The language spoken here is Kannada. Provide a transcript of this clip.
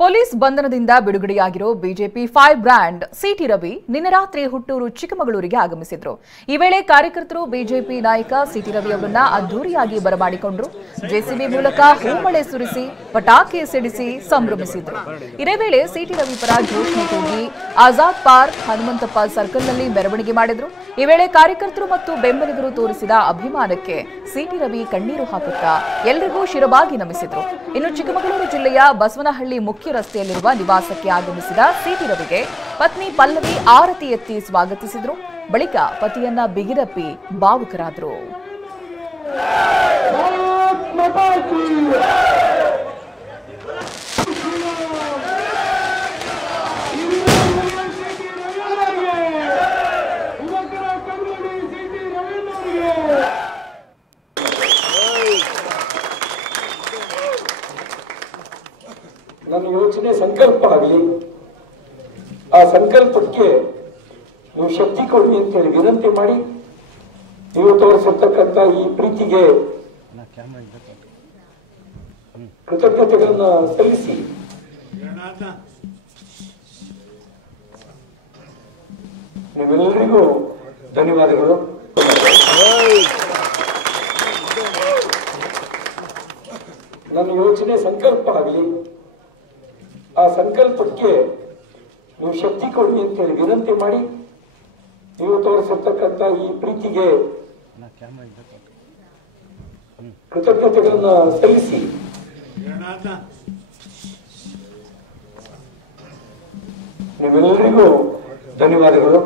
ಪೊಲೀಸ್ ಬಂಧನದಿಂದ ಬಿಡುಗಡೆಯಾಗಿರೋ ಬಿಜೆಪಿ 5 ಬ್ರ್ಯಾಂಡ್ ಸಿಟಿ ರವಿ ನಿನ್ನೆ ರಾತ್ರಿ ಹುಟ್ಟೂರು ಚಿಕ್ಕಮಗಳೂರಿಗೆ ಆಗಮಿಸಿದ್ರು. ಈ ವೇಳೆ ಕಾರ್ಯಕರ್ತರು ಬಿಜೆಪಿ ನಾಯಕ ಸಿಟಿ ರವಿ ಅವರನ್ನ ಅದ್ದೂರಿಯಾಗಿ ಬರಮಾಡಿಕೊಂಡರು. ಜೆಸಿಬಿ ಮೂಲಕ ಹೂಮಳೆ ಸುರಿಸಿ ಪಟಾಕಿ ಸಿಡಿಸಿ ಸಂಭ್ರಮಿಸಿದ್ರು. ಇದೇ ವೇಳೆ ಸಿಟಿ ರವಿ ಪರ ಘೋಷಣೆ ಕೂಗಿ ಆಜಾದ್ ಪಾರ್ಕ್ ಹನುಮಂತಪ್ಪ ಸರ್ಕಲ್ನಲ್ಲಿ ಮೆರವಣಿಗೆ ಮಾಡಿದ್ರು. ಈ ವೇಳೆ ಕಾರ್ಯಕರ್ತರು ಮತ್ತು ಬೆಂಬಲಿಗರು ತೋರಿಸಿದ ಅಭಿಮಾನಕ್ಕೆ ಸಿಟಿ ರವಿ ಕಣ್ಣೀರು ಹಾಕುತ್ತಾ ಎಲ್ಲರಿಗೂ ಶಿರಬಾಗಿ ನಮಿಸಿದ್ರು. ಇನ್ನು ಚಿಕ್ಕಮಗಳೂರು ಜಿಲ್ಲೆಯ ಬಸವನಹಳ್ಳಿ ಮುಖ್ಯ ರಸ್ತೆಯಲ್ಲಿರುವ ನಿವಾಸಕ್ಕೆ ಆಗಮಿಸಿದ ಸಿಟಿ ರವಿಗೆ ಪತ್ನಿ ಪಲ್ಲವಿ ಆರತಿ ಎತ್ತಿ ಸ್ವಾಗತಿಸಿದ್ರು. ಬಳಿಕ ಪತಿಯನ್ನ ಬಿಗಿರಪ್ಪಿ ಭಾವುಕರಾದರು. ನನ್ನ ಯೋಚನೆ ಸಂಕಲ್ಪ ಆಗಲಿ, ಆ ಸಂಕಲ್ಪಕ್ಕೆ ನೀವು ಶಕ್ತಿ ಕೊಡಿ ಅಂತ ಹೇಳಿ ವಿನಂತಿ ಮಾಡಿ, ನೀವು ತೋರಿಸಿರ್ತಕ್ಕಂಥ ಈ ಪ್ರೀತಿಗೆ ಕೃತಜ್ಞತೆಗಳನ್ನ ಸಲ್ಲಿಸಿ ನೀವೆಲ್ಲರಿಗೂ ಧನ್ಯವಾದಗಳು. ನನ್ನ ಯೋಚನೆ ಸಂಕಲ್ಪ ಆಗಲಿ, ಆ ಸಂಕಲ್ಪಕ್ಕೆ ನೀವು ಶಕ್ತಿ ಕೊಡಿ ಅಂತ ಹೇಳಿ ವಿನಂತಿ ಮಾಡಿ, ನೀವು ತೋರಿಸಿರ್ತಕ್ಕಂಥ ಈ ಪ್ರೀತಿಗೆ ಕೃತಜ್ಞತೆಗಳನ್ನ ಸಲ್ಲಿಸಿ ನೀವೆಲ್ಲರಿಗೂ ಧನ್ಯವಾದಗಳು.